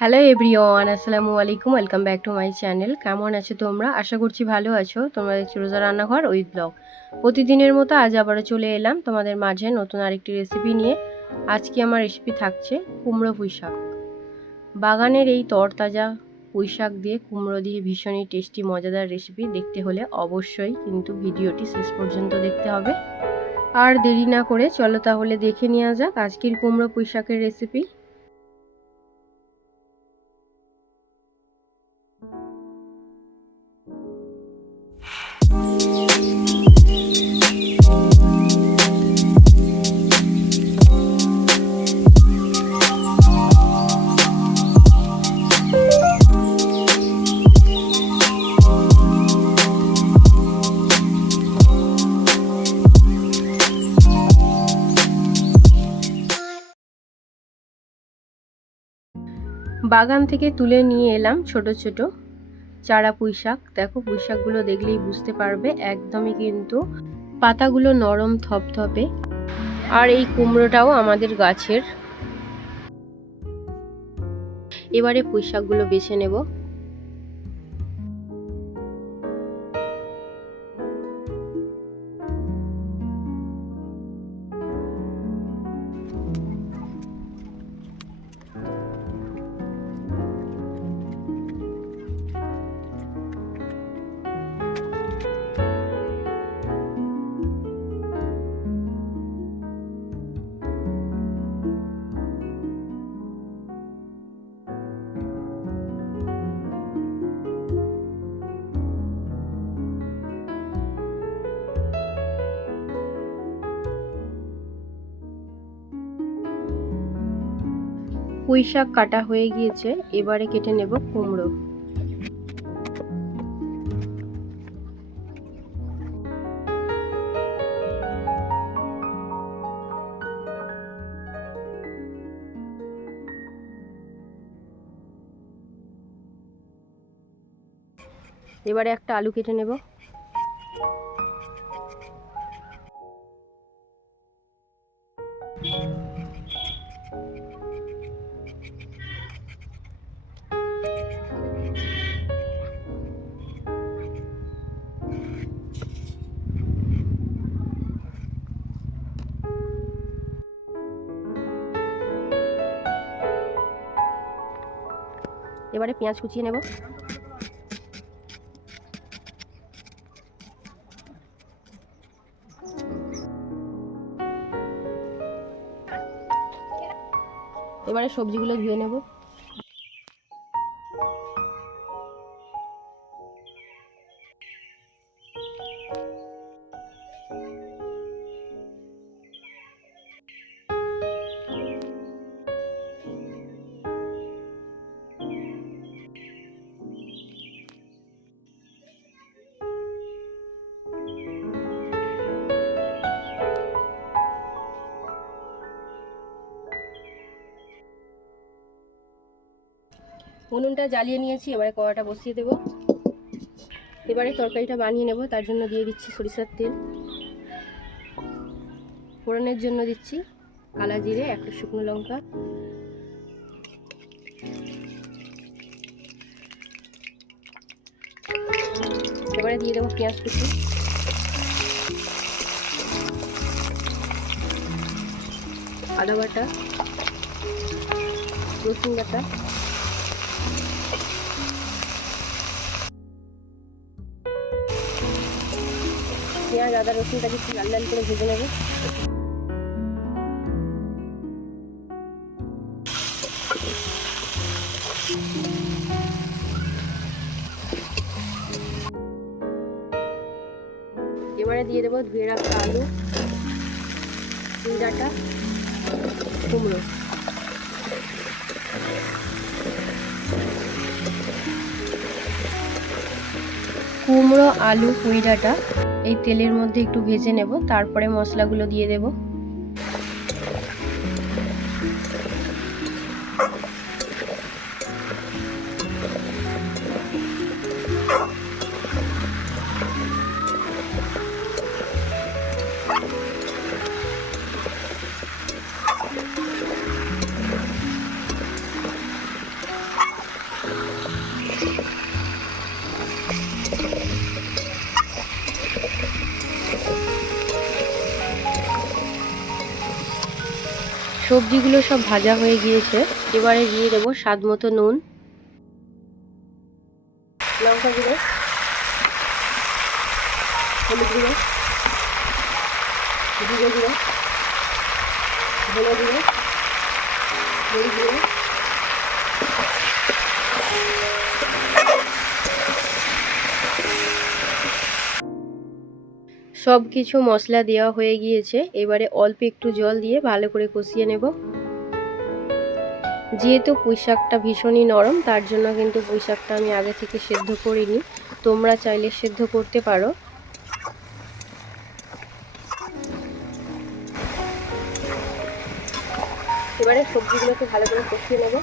Hello everyone, আসসালামু আলাইকুম। Welcome back to my channel. কেমন আছো তোমরা? আশা করছি ভালো আছো। তোমরা দেখছো রোজা রান্নাঘর উইথ ব্লগ। প্রতিদিনের মতো আজ আবারও চলে এলাম তোমাদের মাঝে নতুন আরেকটি রেসিপি নিয়ে। আজকে আমার রেসিপি থাকছে কুমড়ো পুঁই শাক। বাগানের এই তরতাজা পুঁই শাক দিয়ে কুমড়ো দিয়ে ভীষণই টেস্টি মজাদার রেসিপি দেখতে হলে অবশ্যই কিন্তু ভিডিওটি শেষ পর্যন্ত দেখতে হবে। আর দেরি না করে চলো তাহলে দেখে নেওয়া যাক আজকের কুমড়ো পুঁই শাকের রেসিপি। বাগান থেকে তুলে নিয়ে এলাম ছোট ছোট চারা পুঁই শাক। দেখো পুঁই শাকগুলো দেখলেই বুঝতে পারবে একদমই কিন্তু পাতাগুলো নরম থপথপে। আর এই কুমড়োটাও আমাদের গাছের। এবারে পুঁই শাকগুলো বেছে নেব। পুঁই শাক কাটা হয়ে গিয়েছে, এবারে কেটে নেব কুমড়ো। এবারে একটা আলু কেটে নেব। এবারে পেঁয়াজ কুচিয়ে নেব। এবারে সবজিগুলো ধুয়ে নেব। উনুনটা জ্বালিয়ে নিয়েছি, এবারে কড়াটা বসিয়ে দেব। এবারে তরকারিটা বানিয়ে নেব, তার জন্য দিয়ে দিচ্ছি সরিষার তেল। ফোড়নের জন্য দিচ্ছি কালা জিরে, একটা শুকনো লঙ্কা। এবারে দিয়ে দেবো পেঁয়াজ কুচি, আদা বাটা, রসুন বাটা, পেঁয়াজ আদা রসুনটাকে একটু লাল লাল করে ভেজে নেব। এবারে দিয়ে দেবো ধুয়ে রাখা আলু, পুঁই ডাঁটা, কুমড়ো। কুমড়ো আলু পুঁই ডাঁটা এই তেলের মধ্যে একটু ভেজে নেব, তারপরে মশলাগুলো দিয়ে দেব। সবজিগুলো সব ভাজা হয়ে গিয়েছে, এবারে দিয়ে দেবো স্বাদ মতো নুন, লঙ্কা গুঁড়ো, হলুদ গুঁড়ো, জিরে গুঁড়ো, ধনে গুঁড়ো, মরিচ গুঁড়ো, সব কিছু মশলা দেওয়া হয়ে গিয়েছে। এবারে অল্প একটু জল দিয়ে ভালো করে কষিয়ে নেব। যেহেতু পুঁইশাকটা ভীষণই নরম, তার জন্য কিন্তু পুঁইশাকটা আমি আগে থেকে সেদ্ধ করিনি, তোমরা চাইলে সেদ্ধ করতে পারো। এবারে সবজিগুলোকে ভালো করে কষিয়ে নেব।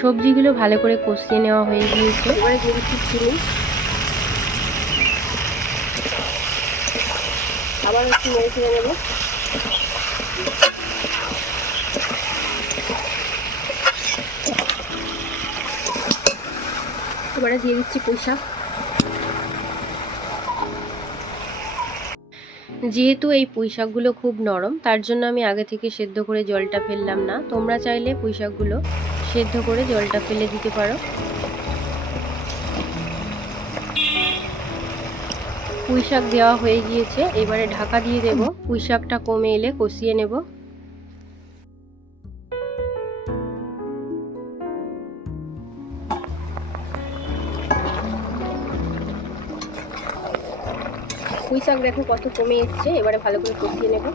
সবজিগুলো ভালো করে কষিয়ে নেওয়া হয়ে গিয়েছে। এবারে দিয়ে দিচ্ছি চিনি, আবার একটু নেড়ে চেড়ে নেব। এবারে দিয়ে দিচ্ছি পুঁইশাক। যেহেতু এই পুঁইশাকগুলো খুব নরম, তার জন্য আমি আগে থেকে সেদ্ধ করে জলটা ফেললাম না। তোমরা চাইলে পুঁইশাকগুলো সেদ্ধ করে জলটা ফেলে দিতে পারো। পুঁইশাক দেওয়া হয়ে গিয়েছে, এবারে ঢাকা দিয়ে দেব। পুঁইশাকটা কমে এলে কষিয়ে নেব। পুঁইশাক দেখো কত কমে এসছে, এবারে ভালো করে কষিয়ে নেব।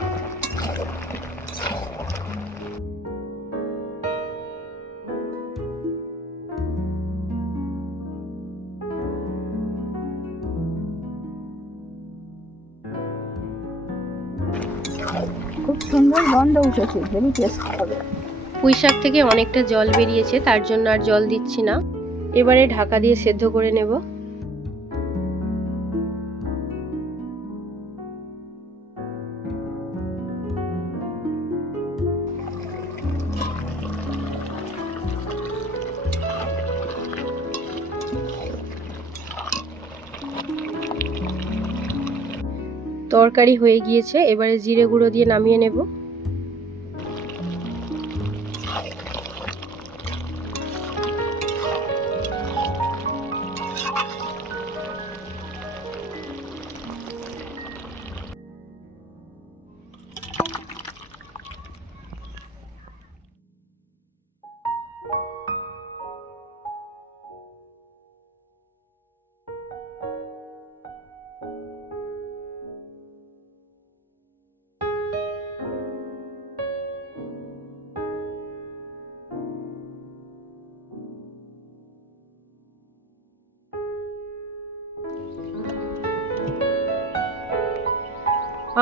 খুব সুন্দর গন্ধ উঠেছে, ভেরি টেস্ট হবে। পুঁইশাক থেকে অনেকটা জল বেরিয়েছে, তার জন্য আর জল দিচ্ছি না। এবারে ঢাকা দিয়ে সেদ্ধ করে নেব। তরকারি হয়ে গিয়েছে, এবারে জিরে গুঁড়ো দিয়ে নামিয়ে নেব।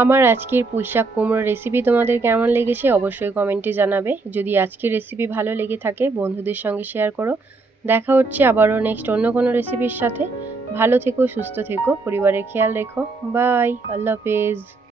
আমার আজকের পুঁইশাক কুমড়োর রেসিপি তোমাদের কেমন লেগেছে অবশ্যই কমেন্টে জানাবে। যদি আজকের রেসিপি ভালো লেগে থাকে বন্ধুদের সঙ্গে শেয়ার করো। দেখা হচ্ছে আবারও নেক্সট অন্য কোনো রেসিপির সাথে। ভালো থেকো, সুস্থ থেকো, পরিবারের খেয়াল রেখো। বাই, আল্লাহ হাফেজ।